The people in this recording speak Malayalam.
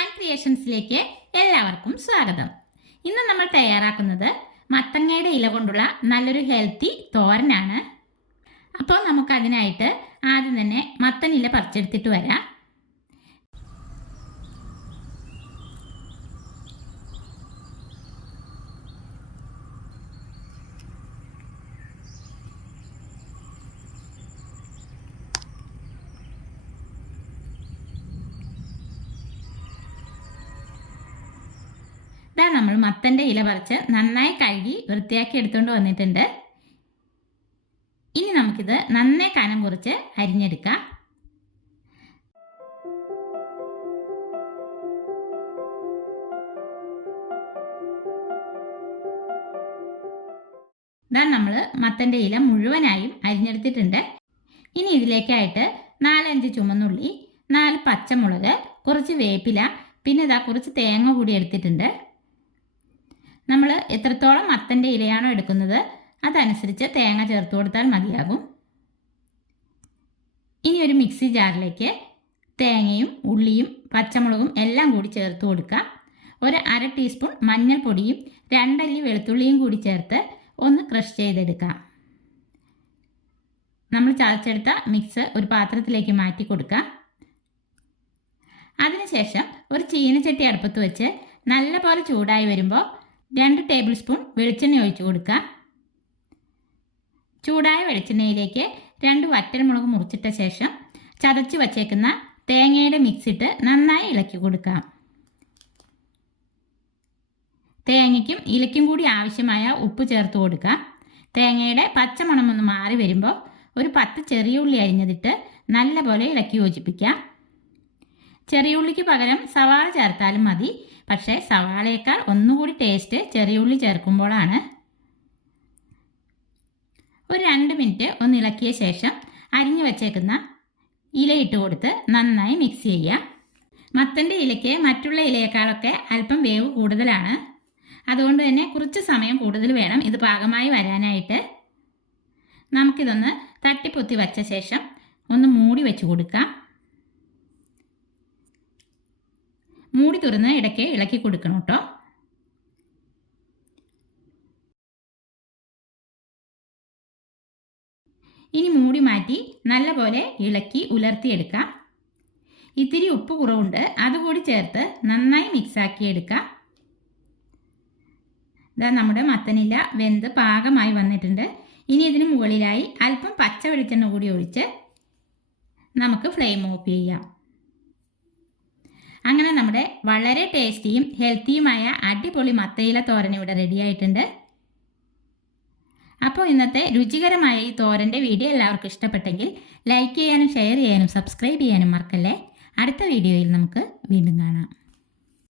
റെസിപ്പീസിലേക്ക് എല്ലാവർക്കും സ്വാഗതം. ഇന്ന് നമ്മൾ തയ്യാറാക്കുന്നത് മത്തങ്ങയുടെ ഇല കൊണ്ടുള്ള നല്ലൊരു ഹെൽത്തി തോരനാണ്. അപ്പോൾ നമുക്കതിനായിട്ട് ആദ്യം തന്നെ മത്തൻ ഇല പറിച്ചെടുത്തിട്ട് വരാം. ഇതാ നമ്മൾ മത്തന്റെ ഇല പറിച്ച് നന്നായി കഴുകി വൃത്തിയാക്കി എടുത്തുകൊണ്ട് വന്നിട്ടുണ്ട്. ഇനി നമുക്കിത് നന്നായി കനം കുറിച്ച് അരിഞ്ഞെടുക്കാം. ഇതാ നമ്മൾ മത്തന്റെ ഇല മുഴുവനായും അരിഞ്ഞെടുത്തിട്ടുണ്ട്. ഇനി ഇതിലേക്കായിട്ട് നാലഞ്ച് ചുമന്നുള്ളി നാല് പച്ചമുളക് കുറച്ച് വേപ്പില പിന്നെ ഇതാ കുറച്ച് തേങ്ങ കൂടി എടുത്തിട്ടുണ്ട്. നമ്മൾ എത്രത്തോളം മത്തന്റെ ഇലയാണോ എടുക്കുന്നത് അതനുസരിച്ച് തേങ്ങ ചേർത്ത് കൊടുത്താൽ മതിയാകും. ഇനി ഒരു മിക്സി ജാറിലേക്ക് തേങ്ങയും ഉള്ളിയും പച്ചമുളകും എല്ലാം കൂടി ചേർത്ത് കൊടുക്കുക. ഒരു അര ടീസ്പൂൺ മഞ്ഞൾപ്പൊടിയും രണ്ടല്ലി വെളുത്തുള്ളിയും കൂടി ചേർത്ത് ഒന്ന് ക്രഷ് ചെയ്തെടുക്കാം. നമ്മൾ ചതച്ചെടുത്ത മിക്സ് ഒരു പാത്രത്തിലേക്ക് മാറ്റി കൊടുക്കാം അതിനുശേഷം ഒരു ചീനച്ചട്ടി അടുപ്പത്ത് വെച്ച് നല്ലപോലെ ചൂടായി വരുമ്പോൾ രണ്ട് ടേബിൾ സ്പൂൺ വെളിച്ചെണ്ണ ഒഴിച്ചു കൊടുക്കുക. ചൂടായ വെളിച്ചെണ്ണയിലേക്ക് രണ്ട് വറ്റൽമുളക് മുറിച്ചിട്ട ശേഷം ചതച്ച് വച്ചേക്കുന്ന തേങ്ങയുടെ മിക്സ് ഇട്ട് നന്നായി ഇളക്കി കൊടുക്കാം തേങ്ങയ്ക്കും ഇലയ്ക്കും കൂടി ആവശ്യമായ ഉപ്പ് ചേർത്ത് കൊടുക്കുക. തേങ്ങയുടെ പച്ചമണമൊന്ന് മാറി വരുമ്പോൾ ഒരു പത്ത് ചെറിയ ഉള്ളി അരിഞ്ഞതിട്ട് നല്ലപോലെ ഇളക്കി യോജിപ്പിക്കാം ചെറിയ ഉള്ളിക്ക് പകരം സവാള ചേർത്താലും മതി. പക്ഷേ സവാളയേക്കാൾ ഒന്നുകൂടി ടേസ്റ്റ് ചെറിയുള്ളി ചേർക്കുമ്പോഴാണ്. ഒരു രണ്ട് മിനിറ്റ് ഒന്ന് ഇളക്കിയ ശേഷം അരിഞ്ഞു വച്ചേക്കുന്ന ഇലയിട്ട് കൊടുത്ത് നന്നായി മിക്സ് ചെയ്യുക. മത്തന്റെ ഇലയ്ക്ക് മറ്റുള്ള ഇലയേക്കാളൊക്കെ അല്പം വേവ് കൂടുതലാണ്. അതുകൊണ്ട് തന്നെ കുറച്ച് സമയം കൂടുതൽ വേണം ഇത് പാകമായി വരാനായിട്ട്. നമുക്കിതൊന്ന് തട്ടിപ്പൊത്തി വച്ച ശേഷം ഒന്ന് മൂടി വെച്ച് കൊടുക്കാം മൂടി തുറന്ന് ഇടയ്ക്ക് ഇളക്കി കൊടുക്കണം കേട്ടോ. ഇനി മൂടി മാറ്റി നല്ലപോലെ ഇളക്കി ഉലർത്തിയെടുക്കാം. ഇത്തിരി ഉപ്പ് കുറവുണ്ട്. അതുകൂടി ചേർത്ത് നന്നായി മിക്സാക്കി എടുക്കാം ഇതാ നമ്മുടെ മത്തനില വെന്ത് പാകമായി വന്നിട്ടുണ്ട്. ഇനി ഇതിന് മുകളിലായി അല്പം പച്ച വെളിച്ചെണ്ണ കൂടി ഒഴിച്ച് നമുക്ക് ഫ്ലെയിം ഓഫ് ചെയ്യാം. അങ്ങനെ നമ്മുടെ വളരെ ടേസ്റ്റിയും ഹെൽത്തിയുമായ അടിപൊളി മത്തയില തോരൻ ഇവിടെ റെഡി ആയിട്ടുണ്ട്. അപ്പോൾ ഇന്നത്തെ രുചികരമായ ഈ തോരന്റെ വീഡിയോ എല്ലാവർക്കും ഇഷ്ടപ്പെട്ടെങ്കിൽ ലൈക്ക് ചെയ്യാനും ഷെയർ ചെയ്യാനും സബ്സ്ക്രൈബ് ചെയ്യാനും മറക്കല്ലേ? അടുത്ത വീഡിയോയിൽ നമുക്ക് വീണ്ടും കാണാം.